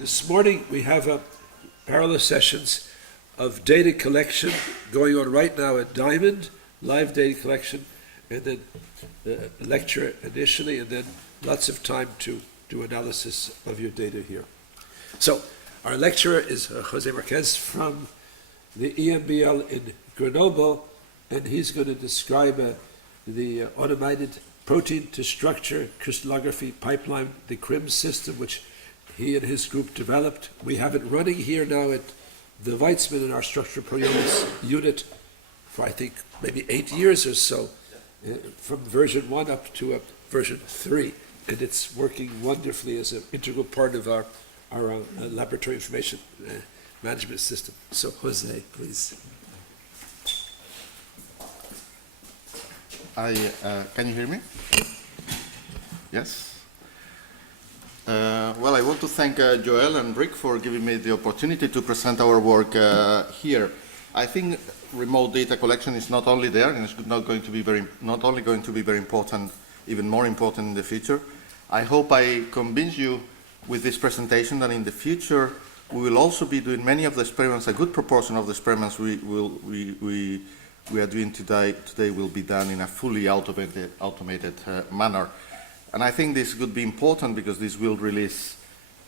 This morning we have parallel sessions of data collection going on right now at Diamond, live data collection, and then the lecture initially, and then lots of time to do analysis of your data here. So our lecturer is José Marquez from the EMBL in Grenoble, and he's going to describe the automated protein to structure crystallography pipeline, the CRIMS system, which he and his group developed. We have it running here now at the Weizmann in our structural proteomics unit for, I think, maybe 8 years or so, from version 1 up to version 3. And it's working wonderfully as an integral part of our laboratory information management system. So, Jose, please. Can you hear me? Yes? Well, I want to thank Joel and Rick for giving me the opportunity to present our work here. I think remote data collection is not only there, and it's not only going to be very important, even more important in the future. I hope I convince you with this presentation that in the future we will also be doing many of the experiments. A good proportion of the experiments we are doing today will be done in a fully automated manner. And I think this would be important because this will release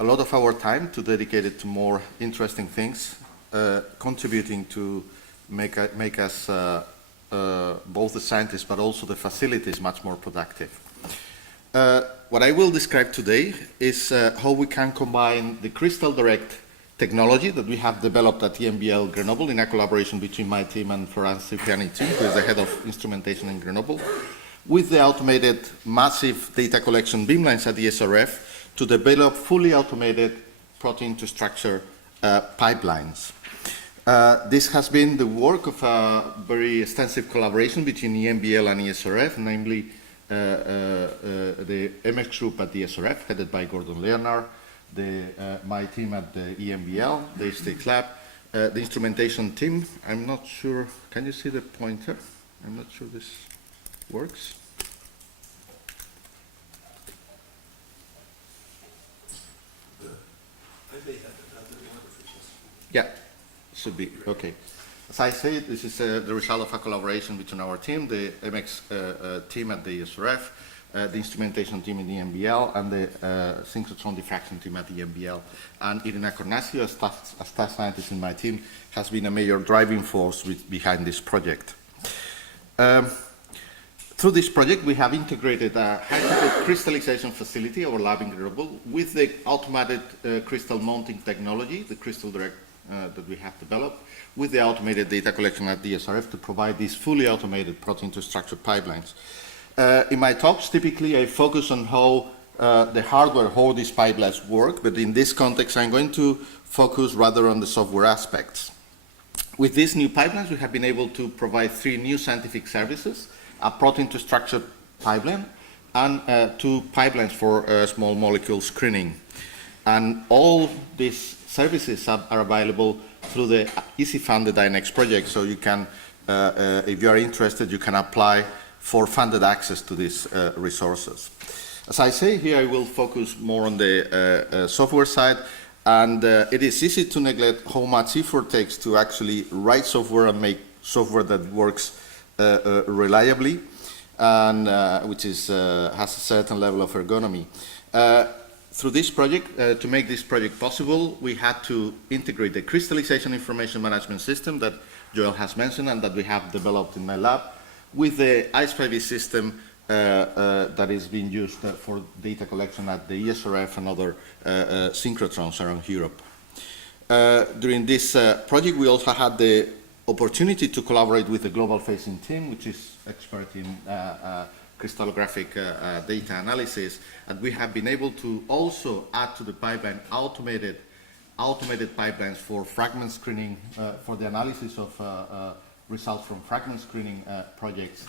a lot of our time to dedicate it to more interesting things, contributing to make us, both the scientists but also the facilities, much more productive. What I will describe today is how we can combine the Crystal Direct technology that we have developed at EMBL Grenoble in a collaboration between my team and Florence Cipriani team, who is the head of instrumentation in Grenoble, with the automated massive data collection beamlines at the SRF to develop fully automated protein to structure pipelines. This has been the work of a very extensive collaboration between EMBL and ESRF, namely the MX group at the SRF, headed by Gordon Leonard, my team at the EMBL, the Itsik lab, the instrumentation team. I'm not sure, can you see the pointer? I'm not sure this works. Yeah, should be, okay. As I said, this is the result of a collaboration between our team, the MX team at the SRF, the instrumentation team in the EMBL, and the Synchrotron diffraction team at the EMBL. And Irina Cornasio, a staff scientist in my team, has been a major driving force behind this project. Through this project, we have integrated a high-throughput crystallization facility, our lab in Grenoble, with the automated crystal mounting technology, the Crystal Direct that we have developed, with the automated data collection at the SRF to provide these fully automated protein to structure pipelines. In my talks, typically I focus on how the hardware, how these pipelines work, but in this context I'm going to focus rather on the software aspects. With these new pipelines, we have been able to provide 3 new scientific services: a protein to structure pipeline and 2 pipelines for small molecule screening. And all these services are available through the easy-funded INEX project, so you can, if you are interested, you can apply for funded access to these resources. As I say here, I will focus more on the software side, and it is easy to neglect how much effort it takes to actually write software and make software that works reliably, and which is, has a certain level of ergonomy. Through this project, to make this project possible, we had to integrate the crystallization information management system that Joel has mentioned and that we have developed in my lab with the ICE5V system that is being used for data collection at the ESRF and other synchrotrons around Europe. During this project, we also had the opportunity to collaborate with the global facing team, which is expert in crystallographic data analysis, and we have been able to also add to the pipeline automated pipelines for fragment screening, for the analysis of results from fragment screening projects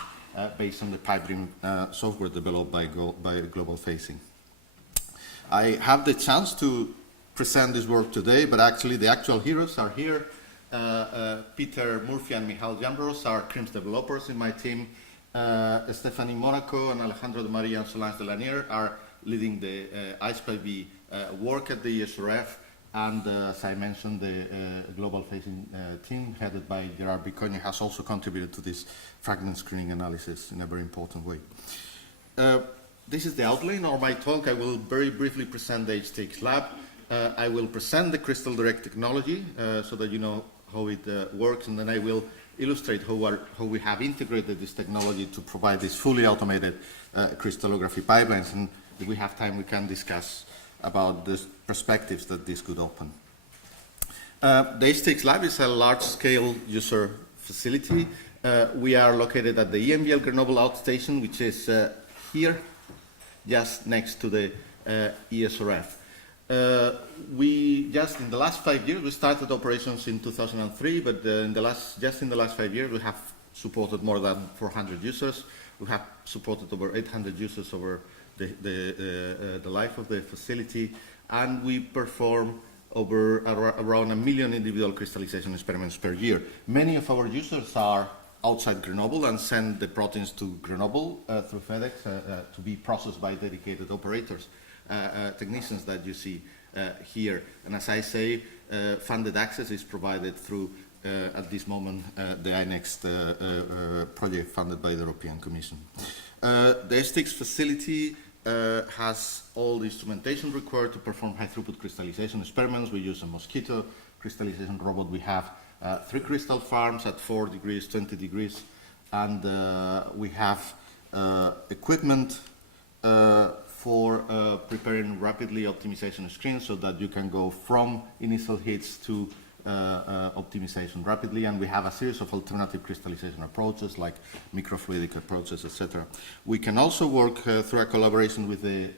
based on the pipeline software developed by global facing. I have the chance to present this work today, but actually the actual heroes are here. Peter Murphy and Michal Jambros are CRIMS developers in my team. Stephanie Monaco and Alejandro de Maria and Solange Delanier are leading the ICE5V work at the ESRF. And as I mentioned, the global phasing team headed by Gerard Bicogna has also contributed to this fragment screening analysis in a very important way. This is the outline of my talk. I will very briefly present the Itsik lab. I will present the crystal direct technology so that you know how it works, and then I will illustrate how we have integrated this technology to provide these fully automated crystallography pipelines. And if we have time, we can discuss about the perspectives that this could open. The Itsik lab is a large-scale user facility. We are located at the EMBL Grenoble outstation, which is here, just next to the ESRF. We just in the last 5 years, we started operations in 2003, but just in the last 5 years, we have supported more than 400 users. We have supported over 800 users over the life of the facility, and we perform over around 1 million individual crystallization experiments per year. Many of our users are outside Grenoble and send the proteins to Grenoble through FedEx to be processed by dedicated operators, technicians that you see here. And as I say, funded access is provided through, at this moment, the iNext project funded by the European Commission. The Itsik facility has all the instrumentation required to perform high-throughput crystallization experiments. We use a mosquito crystallization robot. We have 3 crystal farms at 4 degrees, 20 degrees, and we have equipment for preparing rapidly optimization screens so that you can go from initial hits to optimization rapidly, and we have a series of alternative crystallization approaches like microfluidic approaches, etc. We can also work through a collaboration with the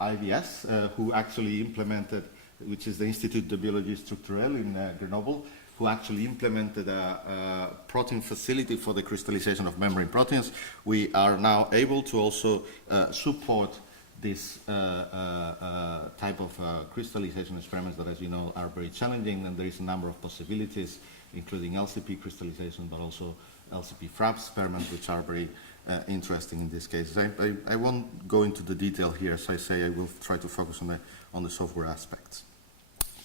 IBS, who actually implemented, which is the Institut de Biologie Structurelle in Grenoble, who actually implemented a protein facility for the crystallization of membrane proteins. We are now able to also support this type of crystallization experiments that, as you know, are very challenging, and there is a number of possibilities, including LCP crystallization, but also LCP FRAP experiments, which are very interesting in this case. I won't go into the detail here, so I say I will try to focus on the software aspects.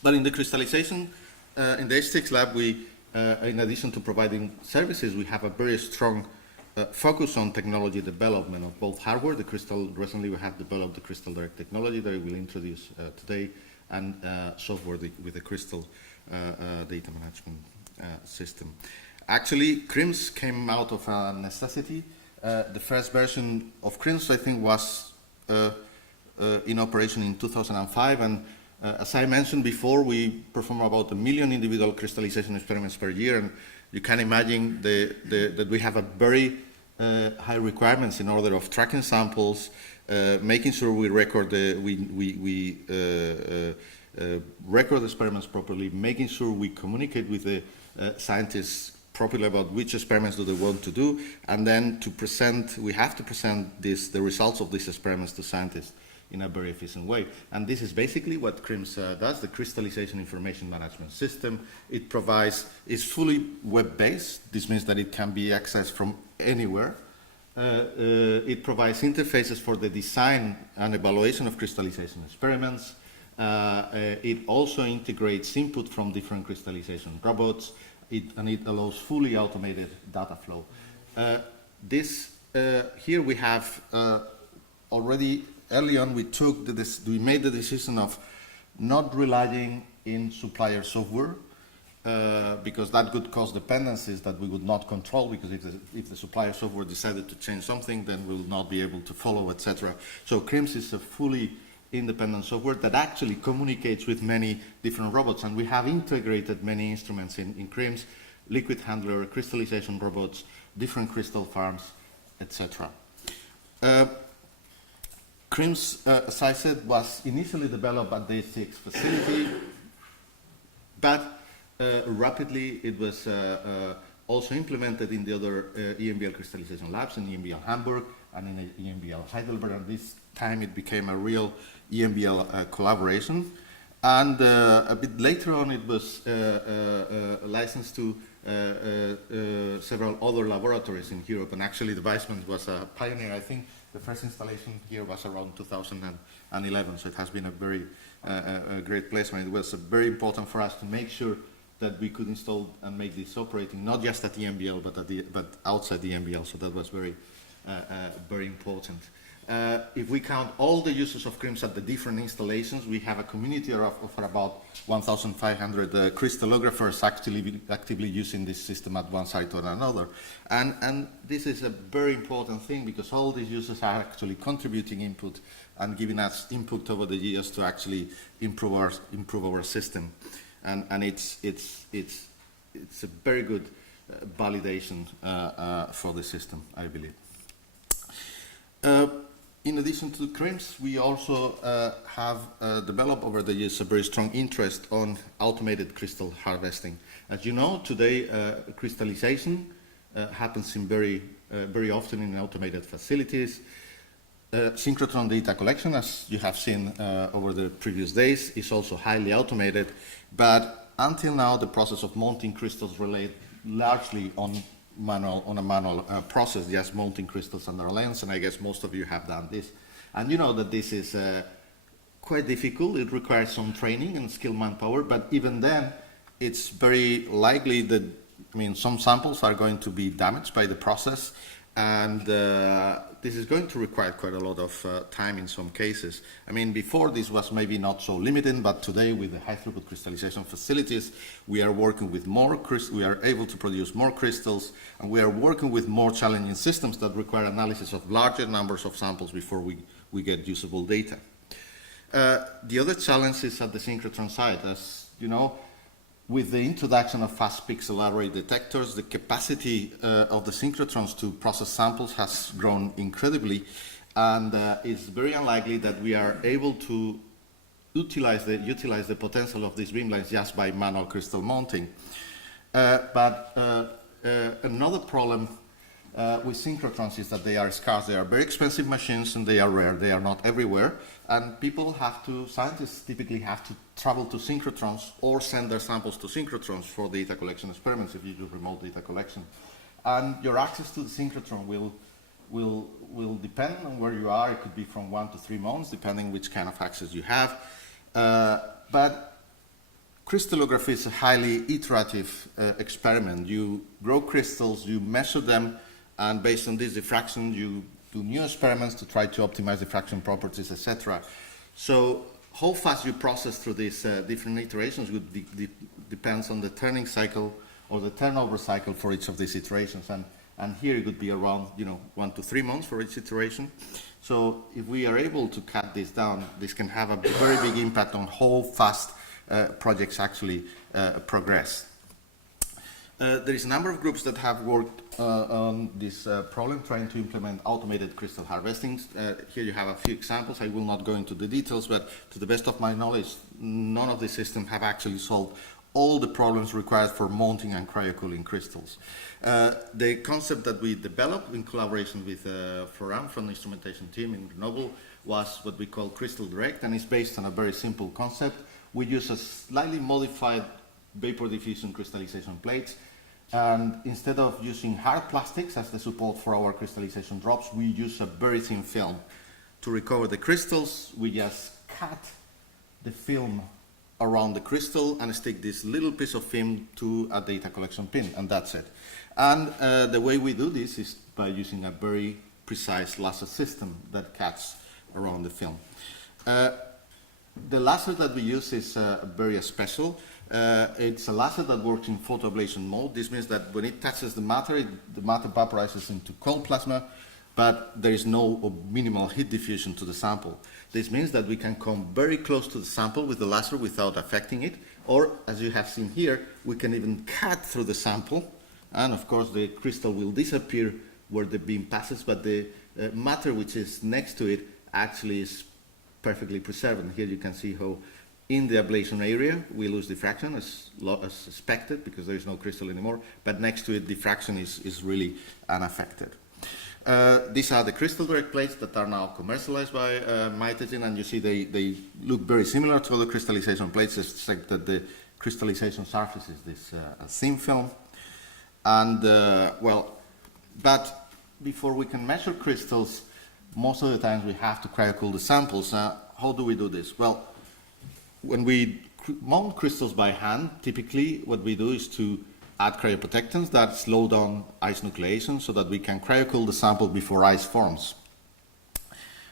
But in the crystallization, in the Itsik lab, we, in addition to providing services, we have a very strong focus on technology development of both hardware. Recently we have developed the crystal direct technology that I will introduce today, and software with the crystal data management system. Actually, CRIMS came out of a necessity. The first version of CRIMS, I think, was in operation in 2005, and as I mentioned before, we perform about 1 million individual crystallization experiments per year, and you can imagine that we have a very high requirements in order of tracking samples, making sure we record record experiments properly, making sure we communicate with the scientists properly about which experiments do they want to do, and then to present, we have to present the results of these experiments to scientists in a very efficient way. And this is basically what CRIMS does, the Crystallization Information Management System. It provides, it's fully web-based. This means that it can be accessed from anywhere. It provides interfaces for the design and evaluation of crystallization experiments. It also integrates input from different crystallization robots, and it allows fully automated data flow. Here we have already early on we made the decision of not relying in supplier software because that could cause dependencies that we would not control, because if the supplier software decided to change something, then we will not be able to follow, etc. So CRIMS is a fully independent software that actually communicates with many different robots, and we have integrated many instruments in CRIMS, liquid handler, crystallization robots, different crystal farms, etc. CRIMS, as I said, was initially developed at the Itsik facility, but rapidly it was also implemented in the other EMBL crystallization labs, in EMBL Hamburg and in EMBL Heidelberg, and this time it became a real EMBL collaboration. And a bit later on it was licensed to several other laboratories in Europe, and actually the Weizmann was a pioneer. I think The first installation here was around 2011, so it has been a very a great placement. It was very important for us to make sure that we could install and make this operating not just at the EMBL but outside the EMBL. So that was very very important. If we count all the users of CRIMS at the different installations, we have a community of about 1,500 crystallographers actively using this system at one site or another. And this is a very important thing because all these users are actually contributing input and giving us input over the years to actually improve our system. And it's a very good validation for the system, I believe. In addition to CRIMS, we also have developed over the years a very strong interest on automated crystal harvesting. As you know, today crystallization happens in very often in automated facilities. Synchrotron data collection, as you have seen over the previous days, is also highly automated, but until now the process of mounting crystals relied largely on a manual process, just mounting crystals under a lens, and I guess most of you have done this. And you know that this is quite difficult. It requires some training and skilled manpower, but even then, it's very likely that, I mean, some samples are going to be damaged by the process, and this is going to require quite a lot of time in some cases. I mean, before this was maybe not so limited, but today with the high throughput crystallization facilities, we are working with we are able to produce more crystals, and we are working with more challenging systems that require analysis of larger numbers of samples before we get usable data. The other challenge is at the synchrotron side. As you know, with the introduction of fast pixel array detectors, the capacity of the synchrotrons to process samples has grown incredibly, and it's very unlikely that we are able to utilize the potential of these beamlines just by manual crystal mounting. But another problem with synchrotrons is that they are scarce. They are very expensive machines and they are rare. They are not everywhere. And scientists typically have to travel to synchrotrons or send their samples to synchrotrons for data collection experiments if you do remote data collection. And your access to the synchrotron will depend on where you are. It could be from 1 to 3 months, depending which kind of access you have. But crystallography is a highly iterative experiment. You grow crystals, you measure them, and based on this diffraction, you do new experiments to try to optimize diffraction properties, etc. So how fast you process through these different iterations depends on the turning cycle or the turnover cycle for each of these iterations. And here it would be around 1 to 3 months for each iteration. So if we are able to cut this down, this can have a very big impact on how fast projects actually progress. There is a number of groups that have worked on this problem, trying to implement automated crystal harvesting. Here you have a few examples. I will not go into the details, but to the best of my knowledge, none of the systems have actually solved all the problems required for mounting and cryocooling crystals. The concept that we developed in collaboration with Reuven from the instrumentation team in Grenoble was what we call Crystal Direct, and it's based on a very simple concept. We use a slightly modified vapor diffusion crystallization plates, and instead of using hard plastics as the support for our crystallization drops, we use a very thin film. To recover the crystals, we just cut the film around the crystal and stick this little piece of film to a data collection pin, and that's it. And the way we do this is by using a very precise laser system that cuts around the film. The laser that we use is very special. It's a laser that works in photoablation mode. This means that when it touches the matter vaporizes into cold plasma, but there is no minimal heat diffusion to the sample. This means that we can come very close to the sample with the laser without affecting it, or as you have seen here, we can even cut through the sample, and of course the crystal will disappear where the beam passes, but the matter which is next to it actually is perfectly preserved. And here you can see how in the ablation area we lose diffraction as expected because there is no crystal anymore, but next to it diffraction is really unaffected. These are the crystal direct plates that are now commercialized by Mitogen, and you see they look very similar to other crystallization plates, except that the crystallization surface is this thin film. And but before we can measure crystals, most of the times we have to cryocool the samples. How do we do this? Well, when we mount crystals by hand, typically what we do is to add cryoprotectants that slow down ice nucleation so that we can cryocool the sample before ice forms.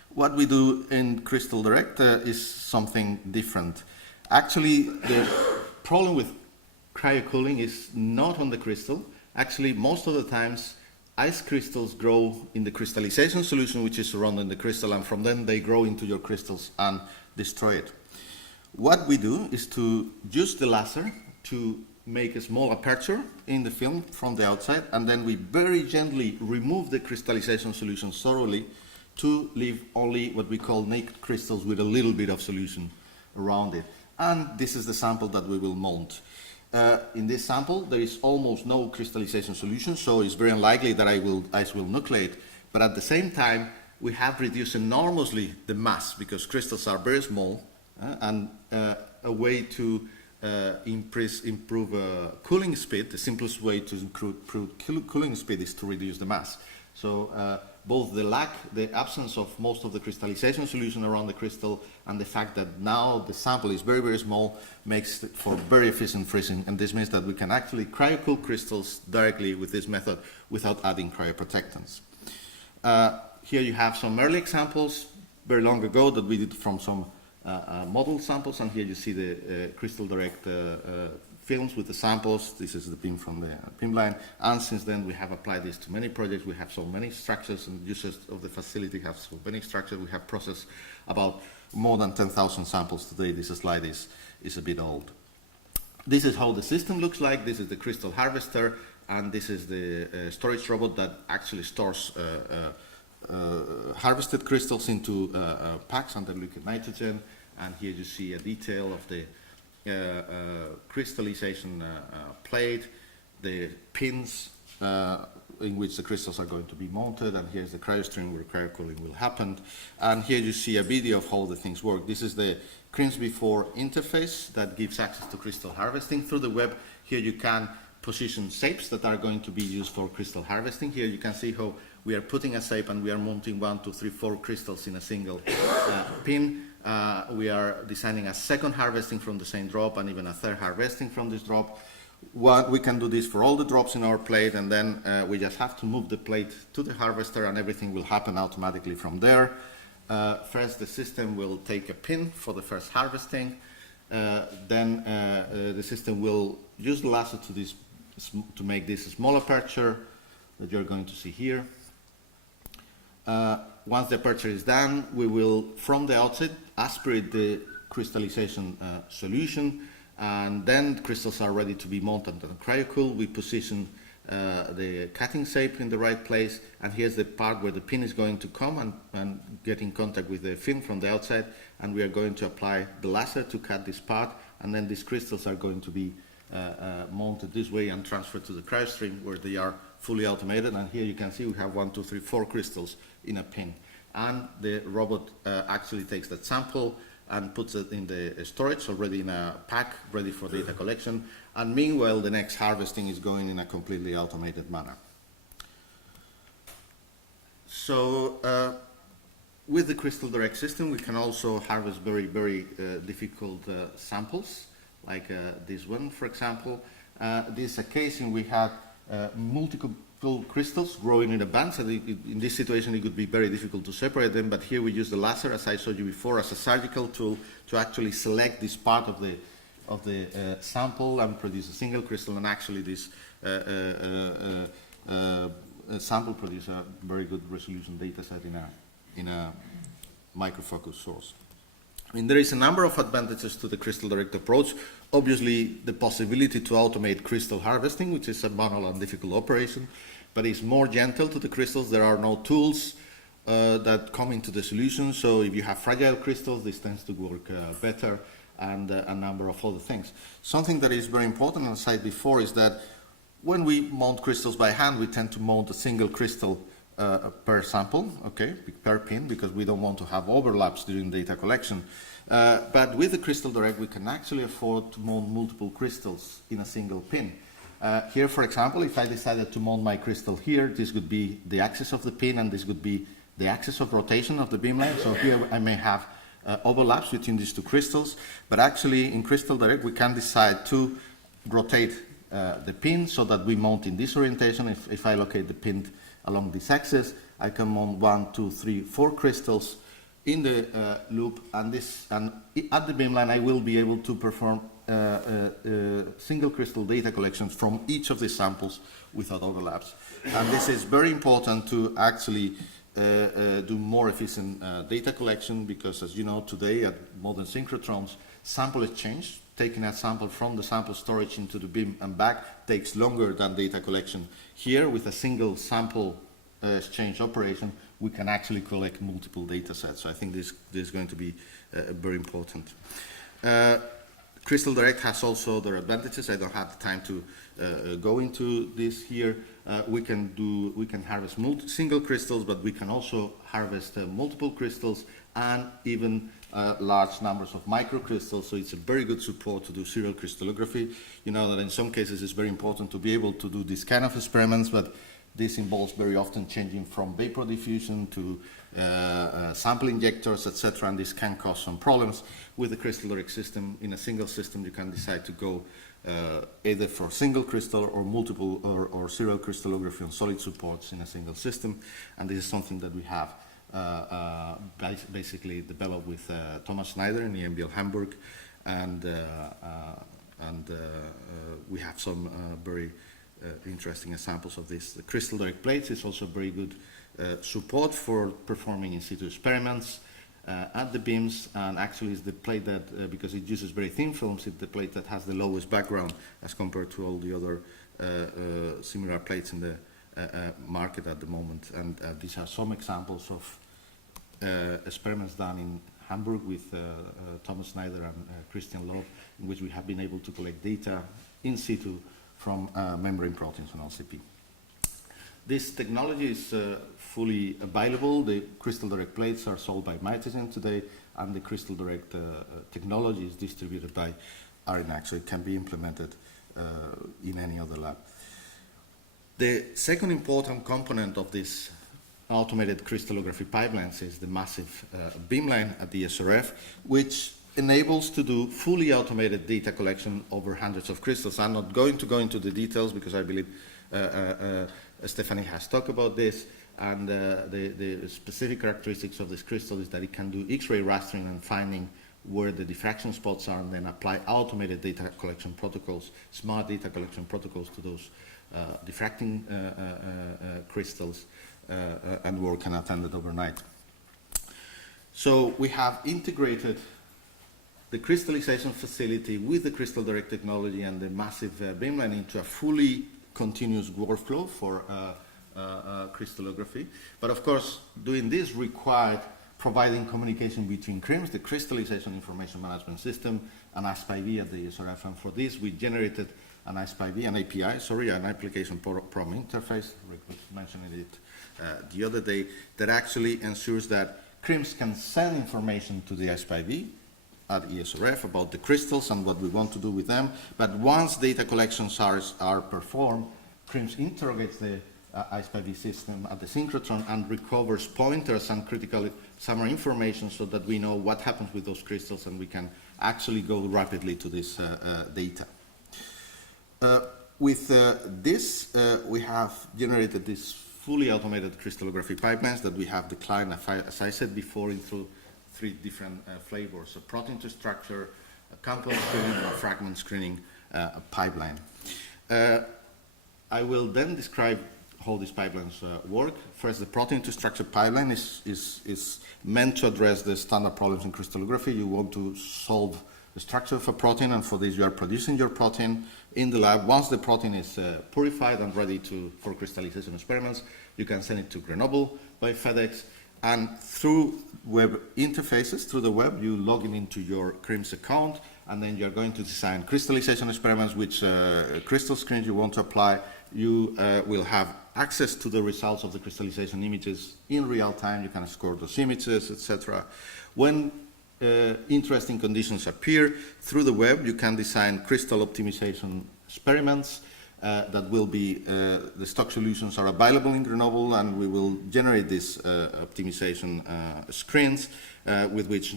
What we do in Crystal Direct is something different. Actually, the problem with cryocooling is not on the crystal. Actually, most of the times, ice crystals grow in the crystallization solution, which is surrounding the crystal, and from then they grow into your crystals and destroy it. What we do is to use the laser to make a small aperture in the film from the outside, and then we very gently remove the crystallization solution thoroughly to leave only what we call naked crystals with a little bit of solution around it. And this is the sample that we will mount. In this sample, there is almost no crystallization solution, so it's very unlikely that ice will nucleate. But at the same time, we have reduced enormously the mass because crystals are very small, and a way to improve cooling speed, the simplest way to improve cooling speed is to reduce the mass. So both the absence of most of the crystallization solution around the crystal and the fact that now the sample is very, very small makes it for very efficient freezing. And this means that we can actually cryocool crystals directly with this method without adding cryoprotectants. Here you have some early examples very long ago that we did from some model samples, and here you see the Crystal Direct films with the samples. This is the pin from the pin line, and since then we have applied this to many projects. We have so many structures, and users of the facility have so many structures. We have processed about more than 10,000 samples today. This slide is a bit old. This is how the system looks like. This is the crystal harvester, and this is the storage robot that actually stores harvested crystals into packs under liquid nitrogen. And here you see a detail of the crystallization plate, the pins in which the crystals are going to be mounted, and here's the cryostream where cryocooling will happen. And here you see a video of how the things work. This is the CRIMS before interface that gives access to crystal harvesting through the web. Here you can position shapes that are going to be used for crystal harvesting. Here you can see how we are putting a shape and we are mounting 1, 2, 3, 4 crystals in a single pin. We are designing a second harvesting from the same drop and even a third harvesting from this drop. We can do this for all the drops in our plate, and then we just have to move the plate to the harvester and everything will happen automatically from there. First, the system will take a pin for the first harvesting. Then the system will use the laser to make this a small aperture that you're going to see here. Once the aperture is done, we will, from the outset, aspirate the crystallization solution, and then the crystals are ready to be mounted on cryocool. We position the cutting shape in the right place, and here's the part where the pin is going to come and get in contact with the film from the outside, and we are going to apply the laser to cut this part, and then these crystals are going to be mounted this way and transferred to the cryostream where they are fully automated. And here you can see we have 1, 2, 3, 4 crystals in a pin, and the robot actually takes that sample and puts it in the storage already in a pack ready for data collection, and meanwhile the next harvesting is going in a completely automated manner. So with the Crystal Direct system we can also harvest very, very difficult samples like this one, for example. This is a case in which we had multiple crystals growing in a band, so in this situation it could be very difficult to separate them, but here we use the laser, as I showed you before, as a surgical tool to actually select this part of the sample and produce a single crystal, and actually this sample produces a very good resolution data set in a microfocus source. I mean, there is a number of advantages to the Crystal Direct approach. Obviously, the possibility to automate crystal harvesting, which is a manual and difficult operation, but it's more gentle to the crystals. There are no tools that come into the solution, so if you have fragile crystals, this tends to work better, and a number of other things. Something that is very important, as I said before, is that when we mount crystals by hand, we tend to mount a single crystal per sample, okay, per pin, because we don't want to have overlaps during data collection. But with the Crystal Direct, we can actually afford to mount multiple crystals in a single pin. Here, for example, if I decided to mount my crystal here, this would be the axis of the pin, and this would be the axis of rotation of the beamline. So here I may have overlaps between these two crystals, but actually in CrystalDirect we can decide to rotate the pin so that we mount in this orientation. If I locate the pin along this axis, I can mount 1, 2, 3, 4 crystals in the loop, and at the beamline I will be able to perform single crystal data collections from each of the samples without overlaps. And this is very important to actually do more efficient data collection, because as you know today at modern synchrotrons, sample exchange, taking a sample from the sample storage into the beam and back, takes longer than data collection. Here with a single sample exchange operation, we can actually collect multiple data sets. So I think this is going to be very important. CrystalDirect has also their advantages. I don't have the time to go into this here. We can harvest single crystals, but we can also harvest multiple crystals and even large numbers of microcrystals. So it's a very good support to do serial crystallography. You know that in some cases it's very important to be able to do this kind of experiments, but this involves very often changing from vapor diffusion to sample injectors, etc., and this can cause some problems. With the CrystalDirect system, in a single system, you can decide to go either for single crystal or multiple or serial crystallography on solid supports in a single system, and this is something that we have basically developed with Thomas Schneider in EMBL Hamburg, and we have some very interesting examples of this. The CrystalDirect plates is also very good support for performing in situ experiments at the beams, and actually is the plate that, because it uses very thin films, it's the plate that has the lowest background as compared to all the other similar plates in the market at the moment. And these are some examples of experiments done in Hamburg with Thomas Schneider and Christian Loeb, in which we have been able to collect data in situ from membrane proteins on LCP. This technology is fully available. The CrystalDirect plates are sold by Márquez today, and the CrystalDirect technology is distributed by RNAC, so it can be implemented in any other lab. The second important component of this automated crystallography pipelines is the massive beamline at the SRF, which enables to do fully automated data collection over hundreds of crystals. I'm not going to go into the details because I believe Stephanie has talked about this, and the specific characteristics of this crystal is that it can do X-ray rastering and finding where the diffraction spots are, and then apply automated data collection protocols, smart data collection protocols to those diffracting crystals, and work unattended overnight. So we have integrated the crystallization facility with the CrystalDirect technology and the massive beamline into a fully continuous workflow for crystallography. But of course, doing this required providing communication between CRIMS, the Crystallization Information Management System, and ASP-IV at the SRF. And for this, we generated an ASP-IV, an API, sorry, an application program interface, Rick was mentioning it the other day, that actually ensures that CRIMS can send information to the ASP-IV at ESRF about the crystals and what we want to do with them. But once data collections are performed, CRIMS interrogates the ASP-IV system at the synchrotron and recovers pointers and critical summary information so that we know what happens with those crystals and we can actually go rapidly to this data. With this, we have generated this fully automated crystallography pipelines that we have declined, as I said before, into 3 different flavors: a protein to structure, a compound screening, and a fragment screening pipeline. I will then describe how these pipelines work. First, the protein to structure pipeline is meant to address the standard problems in crystallography. You want to solve the structure of a protein, and for this you are producing your protein in the lab. Once the protein is purified and ready for crystallization experiments, you can send it to Grenoble by FedEx, and through web interfaces, through the web, you log into your CRIMS account, and then you're going to design crystallization experiments, which crystal screens you want to apply. You will have access to the results of the crystallization images in real time. You can score those images, etc. When interesting conditions appear through the web, you can design crystal optimization experiments that will be, the stock solutions are available in Grenoble, and we will generate these optimization screens with which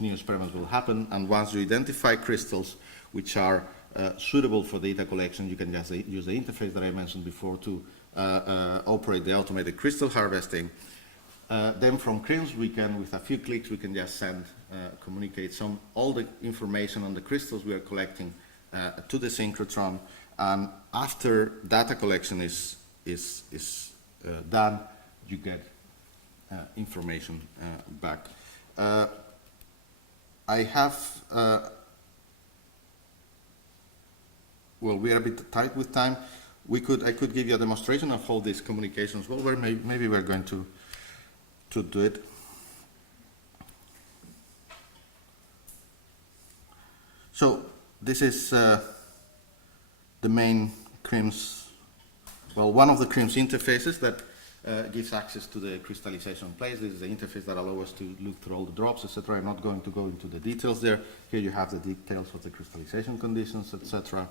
new experiments will happen. And once you identify crystals which are suitable for data collection, you can just use the interface that I mentioned before to operate the automated crystal harvesting. Then from CRIMS, we can, with a few clicks, we can just send, communicate all the information on the crystals we are collecting to the synchrotron. And after data collection is done, you get information back. I have, well, we are a bit tight with time. I could give you a demonstration of how these communications will work. Maybe we're going to do it. So this is the main CRIMS, well, one of the CRIMS interfaces that gives access to the crystallization place. This is the interface that allows us to look through all the drops, etc. I'm not going to go into the details there. Here you have the details of the crystallization conditions, etc.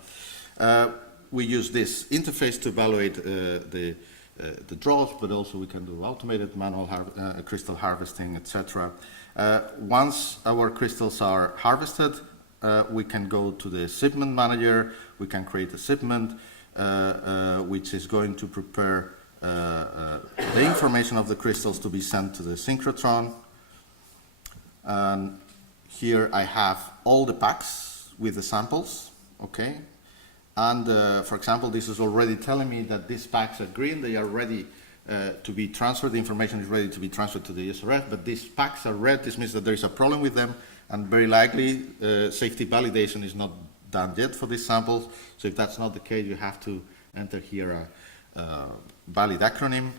We use this interface to evaluate the drops, but also we can do automated manual crystal harvesting, etc. Once our crystals are harvested, we can go to the shipment manager. We can create a shipment which is going to prepare the information of the crystals to be sent to the synchrotron. And here I have all the packs with the samples, okay? And for example, this is already telling me that these packs are green. They are ready to be transferred. The information is ready to be transferred to the SRF, but these packs are red. This means that there is a problem with them, and very likely safety validation is not done yet for these samples. So if that's not the case, you have to enter here a valid acronym,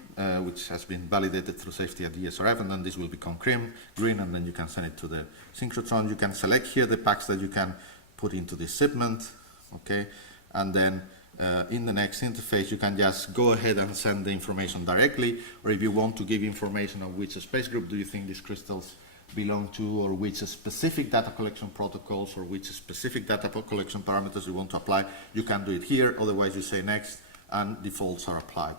which has been validated through safety at the SRF, and then this will become green, and then you can send it to the synchrotron. You can select here the packs that you can put into this shipment, okay? And then in the next interface, you can just go ahead and send the information directly, or if you want to give information on which space group do you think these crystals belong to, or which specific data collection protocols or which specific data collection parameters you want to apply, you can do it here. Otherwise, you say next, and defaults are applied.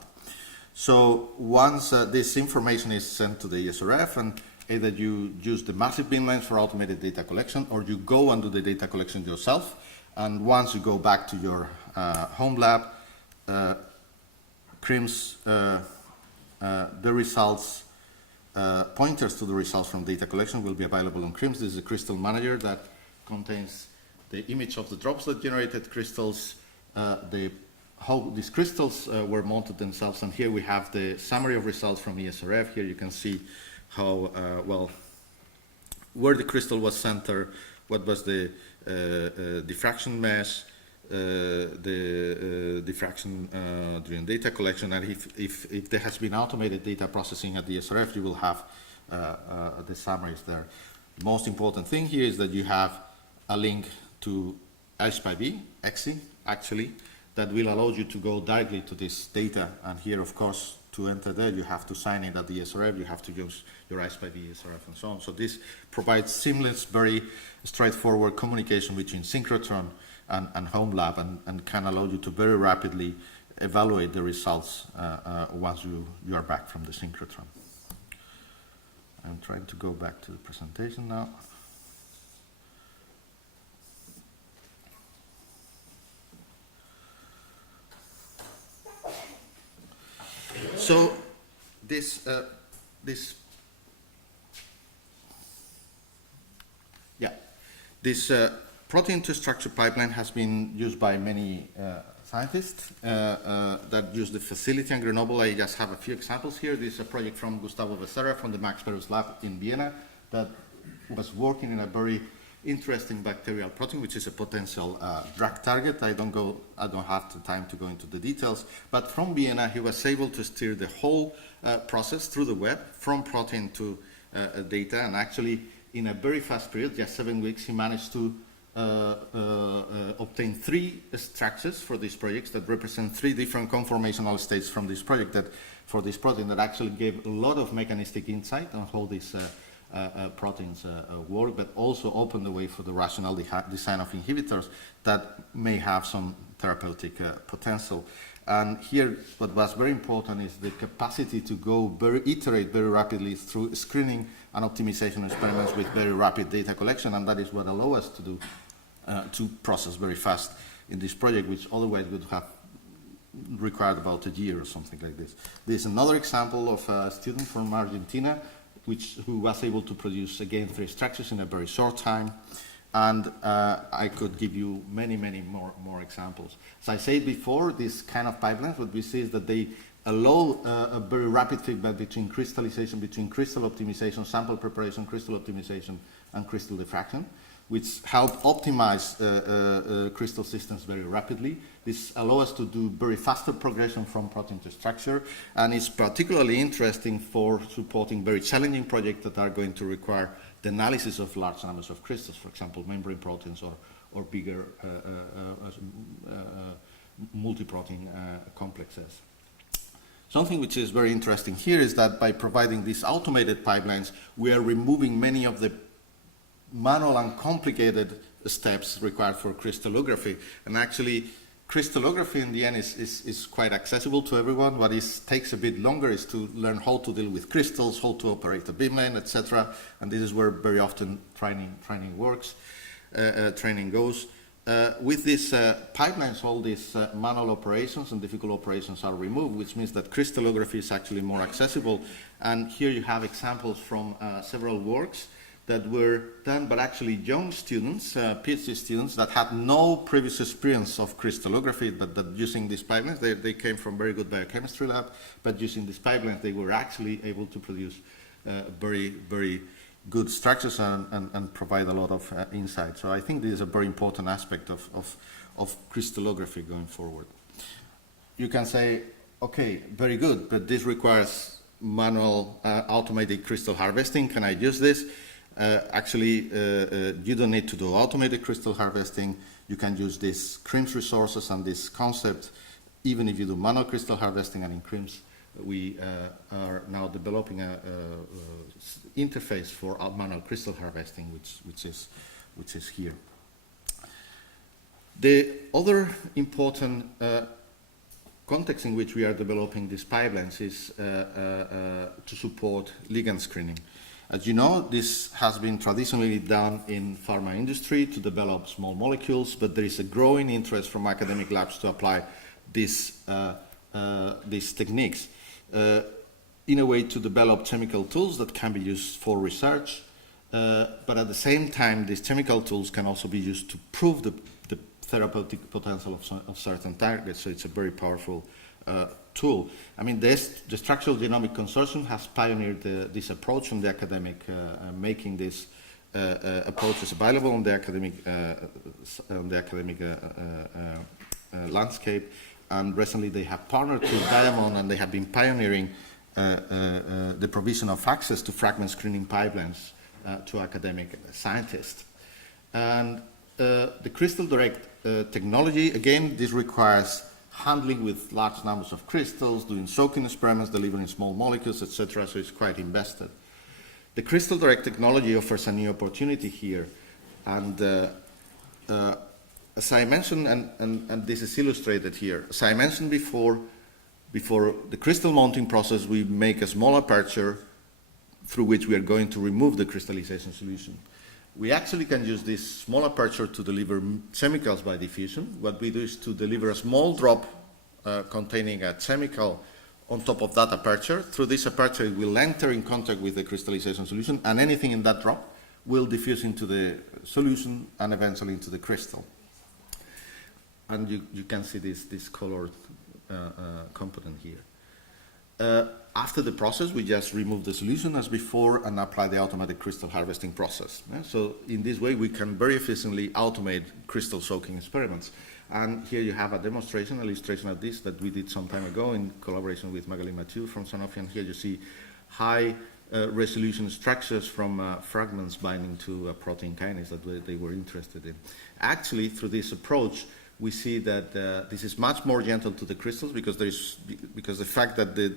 So once this information is sent to the SRF, and either you use the massive bin length for automated data collection, or you go and do the data collection yourself. And once you go back to your home lab, CRIMS, the results, pointers to the results from data collection will be available on CRIMS. This is a crystal manager that contains the image of the drops that generated crystals, how these crystals were mounted themselves, and here we have the summary of results from ESRF. Here you can see how, well, where the crystal was centered, what was the diffraction mesh, the diffraction during data collection, and if there has been automated data processing at the SRF, you will have the summaries there. The most important thing here is that you have a link to SPIB, EXI, actually, that will allow you to go directly to this data. And here, of course, to enter there, you have to sign in at the SRF, you have to use your SPIB, SRF, and so on. So this provides seamless, very straightforward communication between synchrotron and home lab, and can allow you to very rapidly evaluate the results once you are back from the synchrotron. I'm trying to go back to the presentation now. So this protein to structure pipeline has been used by many scientists that use the facility in Grenoble. I just have a few examples here. This is a project from Gustavo Becerra from the Max Perutz lab in Vienna that was working in a very interesting bacterial protein, which is a potential drug target. I don't have the time to go into the details, but from Vienna he was able to steer the whole process through the web from protein to data, and actually in a very fast period, just 7 weeks, he managed to obtain 3 structures for these projects that represent 3 different conformational states from this project, that for this protein, that actually gave a lot of mechanistic insight on how this proteins work, but also open the way for the rational design of inhibitors that may have some therapeutic potential. And here, what was very important is the capacity to iterate very rapidly through screening and optimization experiments with very rapid data collection, and that is what allows us to do, to process very fast in this project, which otherwise would have required about a year or something like this. This is another example of a student from Argentina who was able to produce, again, 3 structures in a very short time. And I could give you many more examples. As I said before, this kind of pipelines, what we see is that they allow a very rapid feedback between crystallization, between crystal optimization, sample preparation, crystal optimization, and crystal diffraction, which help optimize crystal systems very rapidly. This allows us to do very faster progression from protein to structure, and it's particularly interesting for supporting very challenging projects that are going to require the analysis of large numbers of crystals, for example, membrane proteins or bigger multi-protein complexes. Something which is very interesting here is that by providing these automated pipelines, we are removing many of the manual and complicated steps required for crystallography. And actually, crystallography in the end is quite accessible to everyone. What takes a bit longer is to learn how to deal with crystals, how to operate a beamline, etc. And this is where very often training works, training goes. With these pipelines, all these manual operations and difficult operations are removed, which means that crystallography is actually more accessible. And here you have examples from several works that were done by actually young students, PhD students, that had no previous experience of crystallography, but that using these pipelines, they came from very good biochemistry lab, but using these pipelines, they were actually able to produce very good structures and provide a lot of insight. So I think this is a very important aspect of crystallography going forward. You can say, okay, very good, but this requires manual automated crystal harvesting. Can I use this? Actually, you don't need to do automated crystal harvesting. You can use these CRIMS resources and this concept, even if you do manual crystal harvesting. And in CRIMS, we are now developing a interface for manual crystal harvesting, which is here. The other important context in which we are developing these pipelines is to support ligand screening. As you know, this has been traditionally done in pharma industry to develop small molecules, but there is a growing interest from academic labs to apply these techniques in a way to develop chemical tools that can be used for research, but at the same time, these chemical tools can also be used to prove the therapeutic potential of certain targets, so it's a very powerful tool. I mean, the Structural Genomic Consortium has pioneered this approach on the academic, making these approaches available on the academic, landscape. And recently they have partnered with Diamond, and they have been pioneering the provision of access to fragment screening pipelines to academic scientists. And the crystal direct technology, again, this requires handling with large numbers of crystals, doing soaking experiments, delivering small molecules, etc., so it's quite invested. The crystal direct technology offers a new opportunity here, and as I mentioned, and this is illustrated here, as I mentioned before the crystal mounting process, we make a small aperture through which we are going to remove the crystallization solution. We actually can use this small aperture to deliver chemicals by diffusion. What we do is to deliver a small drop containing a chemical on top of that aperture. Through this aperture, it will enter in contact with the crystallization solution, and anything in that drop will diffuse into the solution and eventually into the crystal. And you can see this colored component here. After the process, we just remove the solution as before and apply the automatic crystal harvesting process. So in this way, we can very efficiently automate crystal soaking experiments. And here you have a demonstration, illustration of this that we did some time ago in collaboration with Magali Mathieu from Sanofi. And here you see high resolution structures from fragments binding to a protein kinase that they were interested in. Actually, through this approach, we see that this is much more gentle to the crystals because the fact that the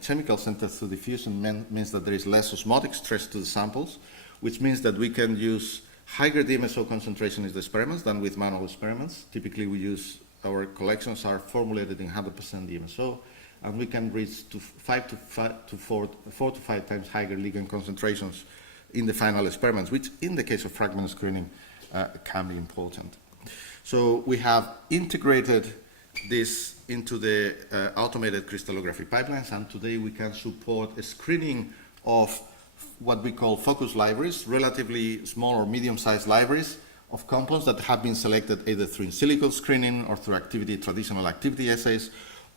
chemical synthesis through diffusion means that there is less osmotic stress to the samples, which means that we can use higher DMSO concentration in the experiments than with manual experiments. Typically, our collections are formulated in 100% DMSO, and we can reach to 4 to 5 times higher ligand concentrations in the final experiments, which in the case of fragment screening can be important. So we have integrated this into the automated crystallography pipelines, and today we can support a screening of what we call focus libraries, relatively small or medium-sized libraries of compounds that have been selected either through in silico screening or through traditional activity assays,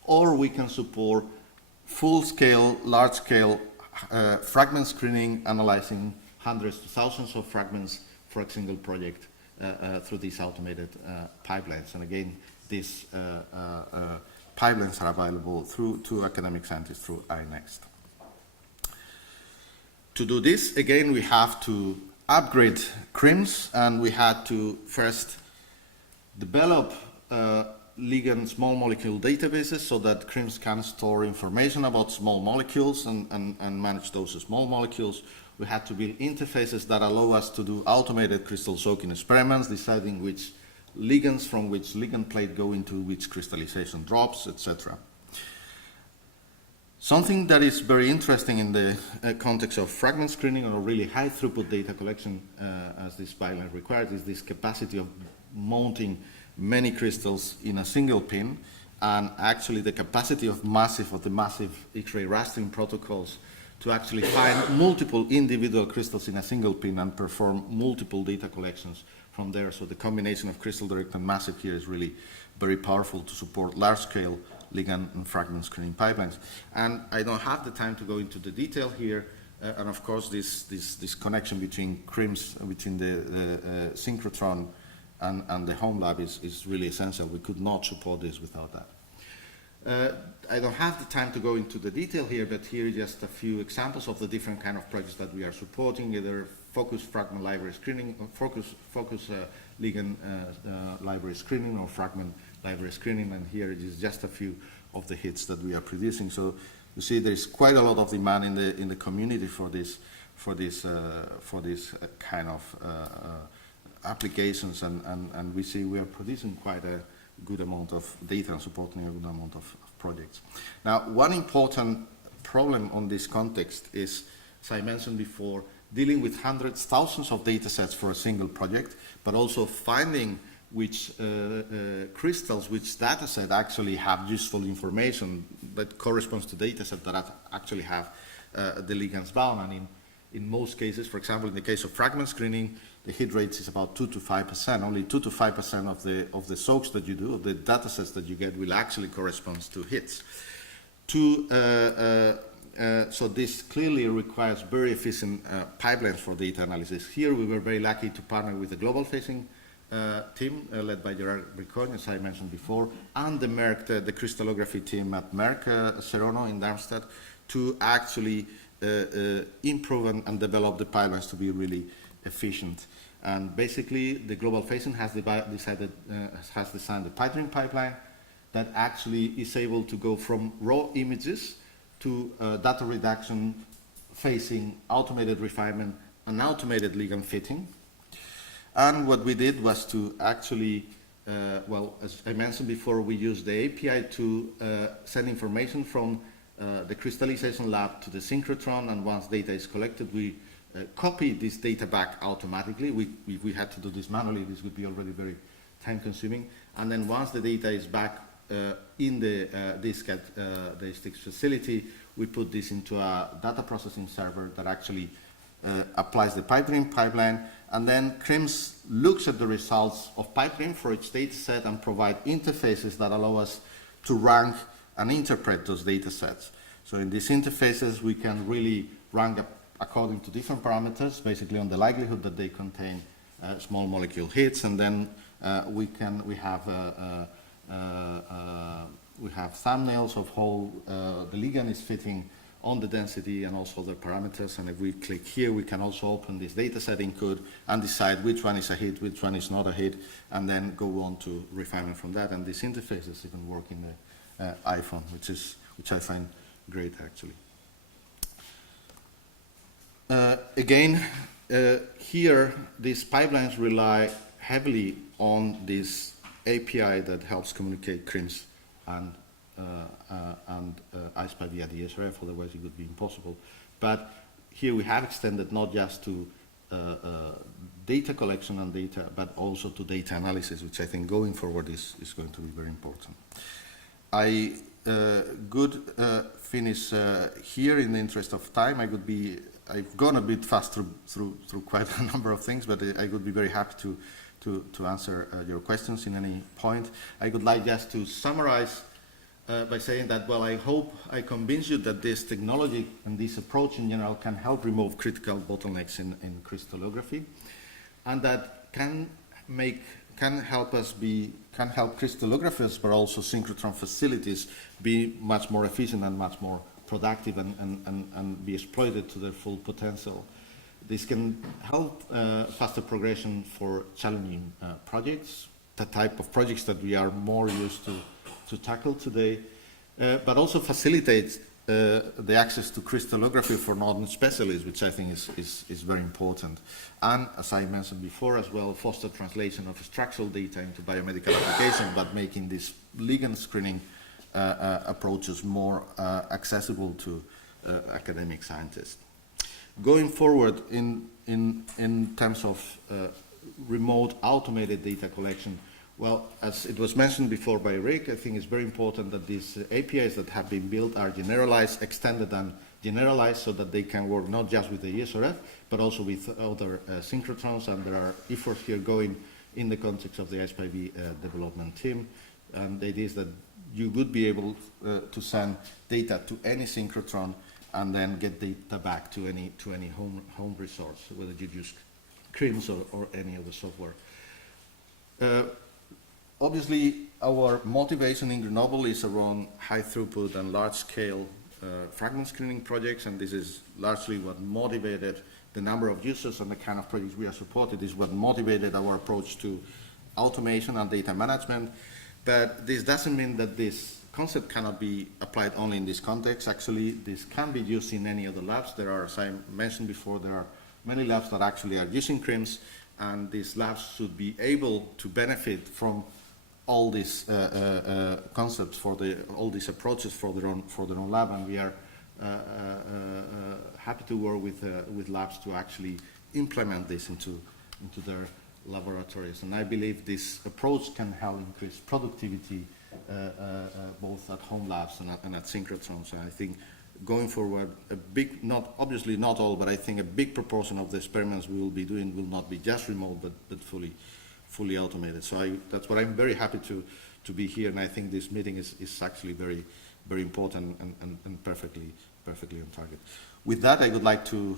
or we can support full-scale, large-scale fragment screening, analyzing hundreds to thousands of fragments for a single project through these automated pipelines. And again, these pipelines are available to academic scientists through iNext. To do this, again, we have to upgrade CRIMS, and we had to first develop ligand small molecule databases so that CRIMS can store information about small molecules and manage those small molecules. We had to build interfaces that allow us to do automated crystal soaking experiments, deciding which ligands from which ligand plate go into which crystallization drops, etc. Something that is very interesting in the context of fragment screening or really high throughput data collection, as this pipeline requires, is this capacity of mounting many crystals in a single pin, and actually the capacity of the massive X-ray rastering protocols to actually find multiple individual crystals in a single pin and perform multiple data collections from there. So the combination of crystal direct and massive here is really very powerful to support large-scale ligand and fragment screening pipelines. And I don't have the time to go into the detail here, and of course this connection between CRIMS, between the synchrotron and the home lab is really essential. We could not support this without that. I don't have the time to go into the detail here, but here are just a few examples of the different kind of projects that we are supporting, either focus fragment library screening, or focus ligand library screening, or fragment library screening, and here it is just a few of the hits that we are producing. So you see there is quite a lot of demand in the community for this kind of applications, and we see we are producing quite a good amount of data and supporting a good amount of projects. Now, one important problem on this context is, as I mentioned before, dealing with hundreds, thousands of data sets for a single project, but also finding which crystals, which data set actually have useful information that corresponds to data set that actually have the ligands bound. And in most cases, for example, in the case of fragment screening, the hit rate is about 2 to 5%. Only 2 to 5% of the soaks that you do, of the data sets that you get, will actually correspond to hits. So this clearly requires very efficient pipelines for data analysis. Here we were very lucky to partner with the global facing team led by Gerard Bricon, as I mentioned before, and the Merck, the crystallography team at Merck Serono in Darmstadt, to actually improve and develop the pipelines to be really efficient. And basically, the global facing has designed the pipeline pipeline that actually is able to go from raw images to data reduction, facing, automated refinement, and automated ligand fitting. And what we did was to actually, well, as I mentioned before, we used the API to send information from the crystallization lab to the synchrotron, and once data is collected, we copy this data back automatically. If we had to do this manually, this would be already very time-consuming. And then once the data is back in the disk at the Itsik facility, we put this into a data processing server that actually applies the pipeline, and then CRIMS looks at the results of pipeline for each data set and provide interfaces that allow us to rank and interpret those data sets. So in these interfaces, we can really rank according to different parameters, basically on the likelihood that they contain small molecule hits, and then we have thumbnails of how the ligand is fitting on the density and also other parameters. And if we click here, we can also open this data setting code and decide which one is a hit, which one is not a hit, and then go on to refinement from that. And these interfaces even work in the iPhone, which I find great actually. Again, here these pipelines rely heavily on this API that helps communicate CRIMS and ISPA via the SRF, otherwise it would be impossible. But here we have extended not just to data collection and data, but also to data analysis, which I think going forward is going to be very important. I could finish here in the interest of time. I've gone a bit fast through quite a number of things, but I would be very happy to answer your questions in any point. I would like just to summarize by saying that, well, I hope I convince you that this technology and this approach in general can help remove critical bottlenecks in crystallography, and that can help crystallographers, but also synchrotron facilities be much more efficient and much more productive and be exploited to their full potential. This can help faster progression for challenging projects, the type of projects that we are more used to tackle today, but also facilitates the access to crystallography for non-specialists, which I think is very important. And as I mentioned before as well, foster translation of structural data into biomedical application, but making these ligand screening approaches more accessible to academic scientists. Going forward in terms of remote automated data collection, well, as it was mentioned before by Rick, I think it's very important that these APIs that have been built are generalized, extended and generalized so that they can work not just with the ESRF, but also with other synchrotrons, and there are efforts here going in the context of the SPIV development team. And the idea is that you would be able to send data to any synchrotron and then get data back to any home resource, whether you use CRIMS or any other software. Obviously, our motivation in Grenoble is around high throughput and large scale fragment screening projects, and this is largely what motivated the number of users and the kind of projects we are supported is what motivated our approach to automation and data management. But this doesn't mean that this concept cannot be applied only in this context. Actually, this can be used in any other labs. There are, as I mentioned before, there are many labs that actually are using CRIMS, and these labs should be able to benefit from all these concepts all these approaches for their own lab, and we are happy to work with labs to actually implement this into their laboratories. And I believe this approach can help increase productivity both at home labs and at synchrotrons. And I think going forward, obviously not all, but I think a big proportion of the experiments we will be doing will not be just remote, but fully automated. So that's what I'm very happy to be here, and I think this meeting is actually very, very important and perfectly on target. With that, I would like to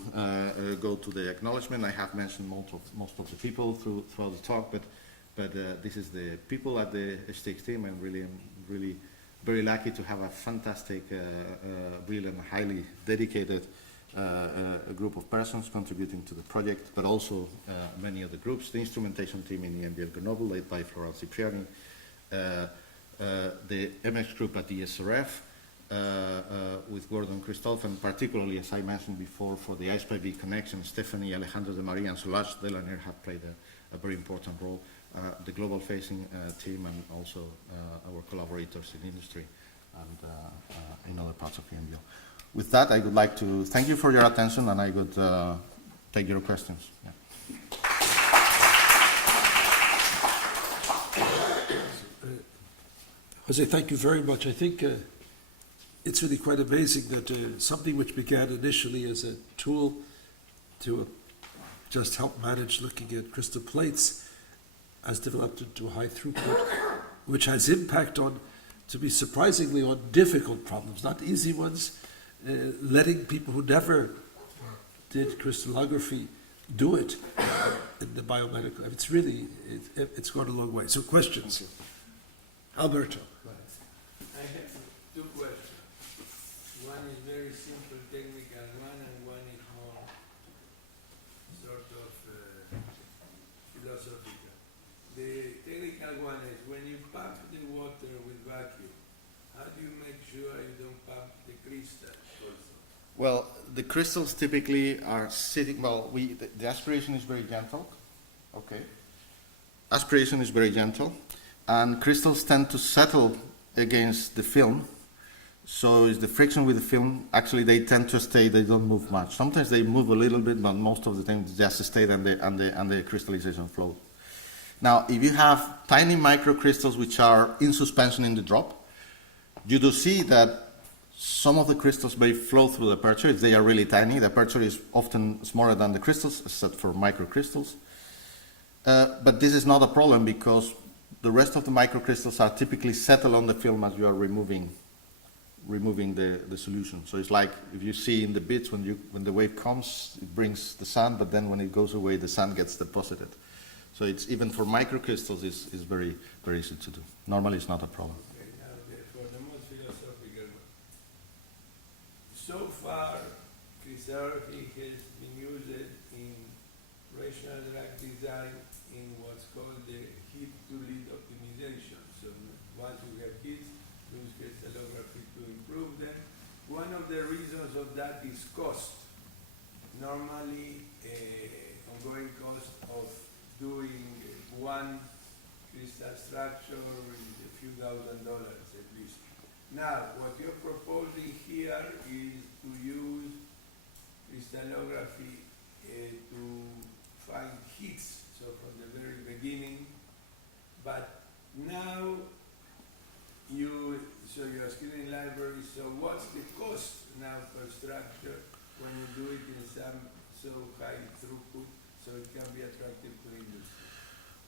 go to the acknowledgement. I have mentioned most of the people throughout the talk, but this is the people at the STX team. I'm really very lucky to have a fantastic, brilliant, highly dedicated a group of persons contributing to the project, but also many other groups. The instrumentation team in the EMBL Grenoble, led by Florence Cipriani, the MX group at the SRF, with Gordon Christophe, and particularly, as I mentioned before, for the ISPIV connection, Stephanie, Alejandro de Maria, and Solange Delaner have played a very important role. The global facing team, and also our collaborators in industry and in other parts of EMBL. With that, I would like to thank you for your attention, and I would take your questions. Yeah. Jose, thank you very much. I think it's really quite amazing that something which began initially as a tool to just help manage looking at crystal plates has developed into high throughput, which has impact on, to be surprisingly, on difficult problems, not easy ones, letting people who never did crystallography do it in the biomedical. It's really, it's gone a long way. So questions? Alberto. I have two questions. One is very simple technical one, and one is more sort of philosophical. The technical one is when you pump the water with vacuum, how do you make sure you don't pump the crystal? Well, the crystals typically are sitting, well, the aspiration is very gentle, okay? Aspiration is very gentle, and crystals tend to settle against the film. So is the friction with the film, actually they tend to stay, they don't move much. Sometimes they move a little bit, but most of the time they just stay and the crystallization flow. Now, if you have tiny microcrystals which are in suspension in the drop, you do see that some of the crystals may flow through the aperture if they are really tiny. The aperture is often smaller than the crystals, except for microcrystals. But this is not a problem because the rest of the microcrystals are typically settled on the film as you are removing the solution. So it's like if you see in the bits when the wave comes, it brings the sun, but then when it goes away, the sun gets deposited. So it's even for microcrystals is very very easy to do. Normally, it's not a problem. Okay, now for the most philosophical one. So far, crystallography has been used in rational drug design in what's called the heat-to-lead optimization. So once you have heats, use crystallography to improve them. One of the reasons of that is cost. Normally, ongoing cost of doing one crystal structure is a few $1,000 at least. Now, what you're proposing here is to use crystallography to find hits, so from the very beginning. But now you're screening libraries, so what's the cost now per structure when you do it in some so high throughput so it can be attractive to industry?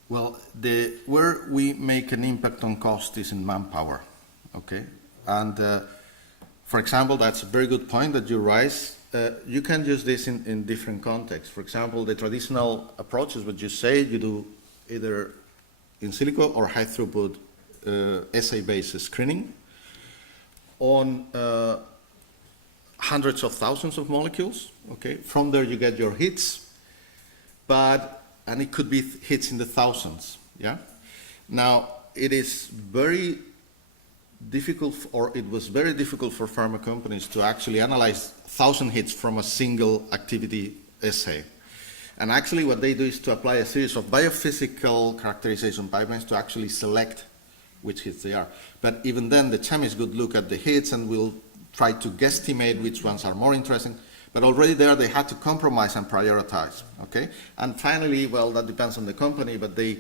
Well, where we make an impact on cost is in manpower, okay? And for example, that's a very good point that you raise. You can use this in different contexts. For example, the traditional approach is what you say, you do either in silico or high throughput assay-based screening on hundreds of thousands of molecules, okay? From there you get your hits, and it could be hits in the thousands, yeah? Now, it is very difficult, or it was very difficult for pharma companies to actually analyze 1,000 hits from a single activity assay. And actually what they do is to apply a series of biophysical characterization pipelines to actually select which hits they are. But even then, the chemists would look at the hits and will try to guesstimate which ones are more interesting. But already there, they had to compromise and prioritize, okay? And finally, well, that depends on the company, but they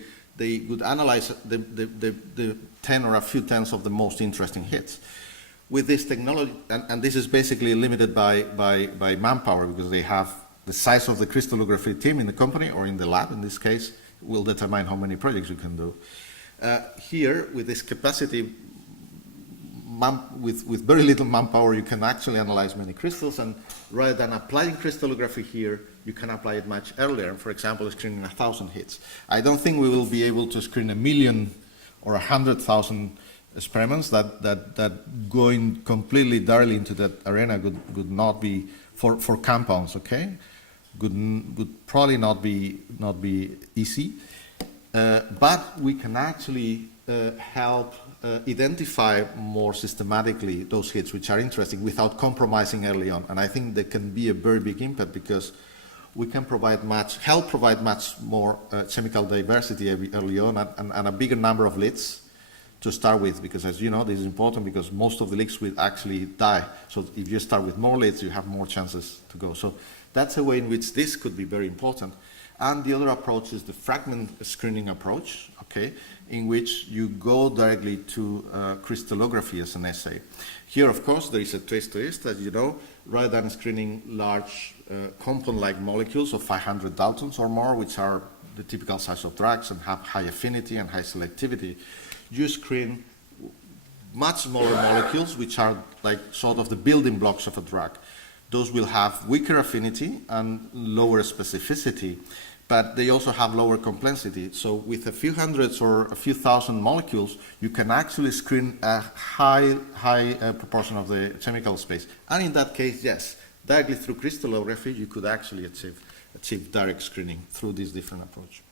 would analyze the 10 or a few tens of the most interesting hits. With this technology, and this is basically limited by manpower because they have the size of the crystallography team in the company or in the lab, in this case, will determine how many projects you can do. Here, with this capacity, with very little manpower, you can actually analyze many crystals, and rather than applying crystallography here, you can apply it much earlier. For example, screening 1,000 hits. I don't think we will be able to screen 1 million or 100,000 experiments that going completely directly into that arena would not be for compounds. Okay, would probably not be easy, but we can actually help identify more systematically those hits which are interesting without compromising early on. And I think there can be a very big impact because we can help provide much more chemical diversity early on and a bigger number of leads to start with, because as you know, this is important because most of the leads will actually die. So if you start with more leads, you have more chances to go. So that's a way in which this could be very important. And the other approach is the fragment screening approach, okay, in which you go directly to crystallography as an assay. Here, of course, there is a twist to it, as you know, rather than screening large compound-like molecules of 500 Daltons or more, which are the typical size of drugs and have high affinity and high selectivity, you screen much smaller molecules, which are like sort of the building blocks of a drug. Those will have weaker affinity and lower specificity, but they also have lower complexity. So with a few hundreds or a few thousand molecules, you can actually screen a high proportion of the chemical space. And in that case, yes, directly through crystallography, you could actually achieve direct screening through this different approach.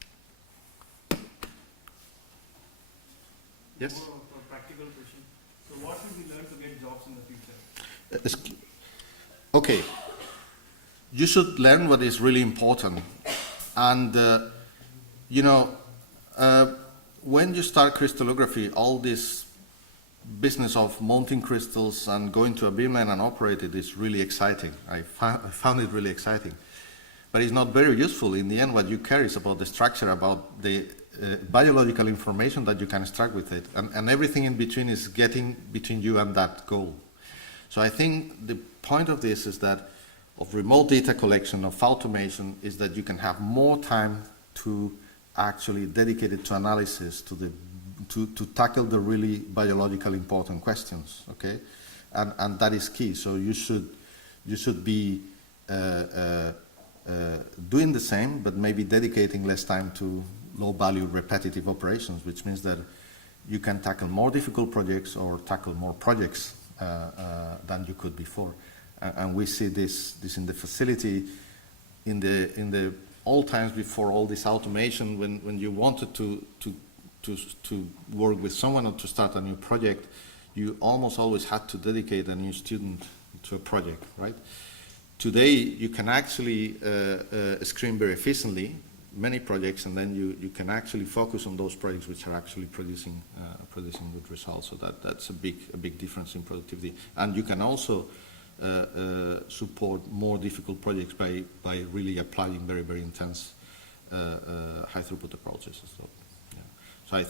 Yes? More of a practical question. So what will we learn to get jobs in the future? Okay, you should learn what is really important. And, when you start crystallography, all this business of mounting crystals and going to a beamline and operate it is really exciting. I found it really exciting. But it's not very useful. In the end, what you care is about the structure, about the biological information that you can extract with it. And everything in between is getting between you and that goal. So I think the point of this is that of remote data collection, of automation, is that you can have more time to actually dedicate it to analysis, to tackle the really biological important questions, okay? And that is key. So you should be doing the same, but maybe dedicating less time to low-value repetitive operations, which means that you can tackle more difficult projects or tackle more projects than you could before. And we see this in the facility, in the old times before all this automation, when you wanted to work with someone or to start a new project, you almost always had to dedicate a new student to a project, right? Today, you can actually screen very efficiently many projects, and then you can actually focus on those projects which are actually producing good results. So that's a big difference in productivity. And you can also support more difficult projects by really applying very intense high throughput approaches. So, yeah. So I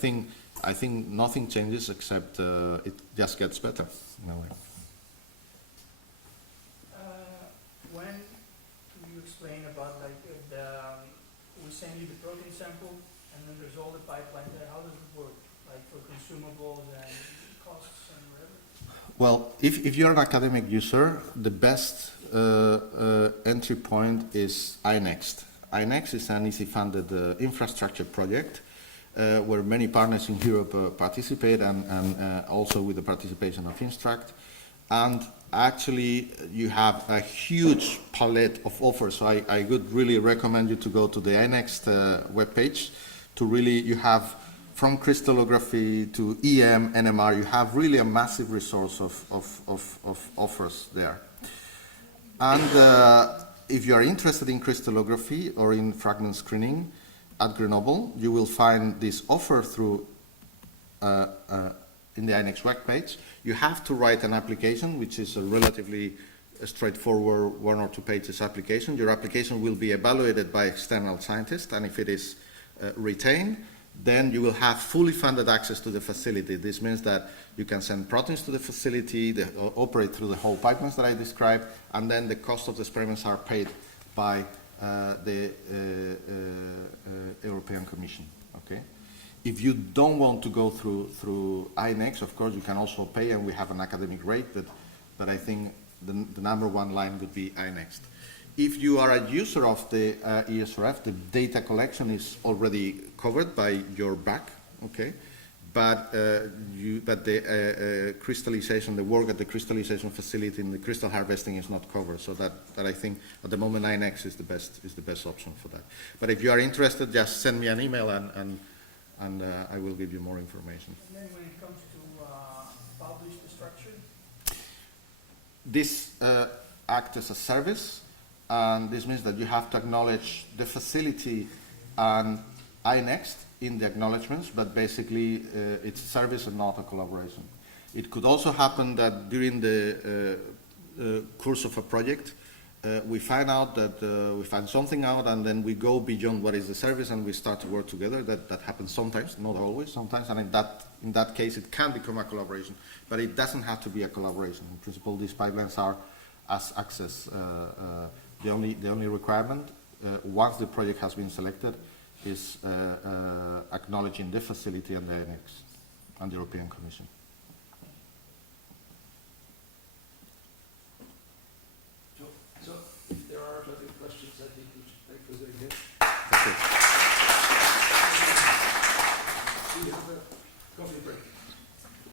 think nothing changes except it just gets better in a way. When you explain about like we send you the protein sample and then there's all the pipeline there, how does it work? Like for consumables and costs and whatever? Well, if you're an academic user, the best entry point is iNext. iNext is an EC-funded infrastructure project where many partners in Europe participate and also with the participation of Instruct. And actually, you have a huge palette of offers. So I would really recommend you to go to the iNext webpage to really, you have from crystallography to EM, NMR, you have really a massive resource of offers there. And if you are interested in crystallography or in fragment screening at Grenoble, you will find this offer through in the iNext webpage. You have to write an application, which is a relatively straightforward 1 or 2 pages application. Your application will be evaluated by external scientists, and if it is retained, then you will have fully funded access to the facility. This means that you can send proteins to the facility, operate through the whole pipelines that I described, and then the cost of the experiments are paid by the European Commission. Okay. If you don't want to go through iNext, of course, you can also pay, and we have an academic rate, but I think the number one line would be iNext. If you are a user of the ESRF, the data collection is already covered by your back, okay? But the crystallization, the work at the crystallization facility and the crystal harvesting is not covered. So that I think at the moment iNext is the best option for that. But if you are interested, just send me an email and I will give you more information. And then when it comes to publish the structure? This acts as a service, and this means that you have to acknowledge the facility and iNext in the acknowledgements, but basically it's a service and not a collaboration. It could also happen that during the course of a project, we find out that we find something out, and then we go beyond what is the service and we start to work together. That happens sometimes, not always, sometimes, and in that case it can become a collaboration, but it doesn't have to be a collaboration. In principle, these pipelines are as access. The only requirement, once the project has been selected, is acknowledging the facility and the annex and the European Commission.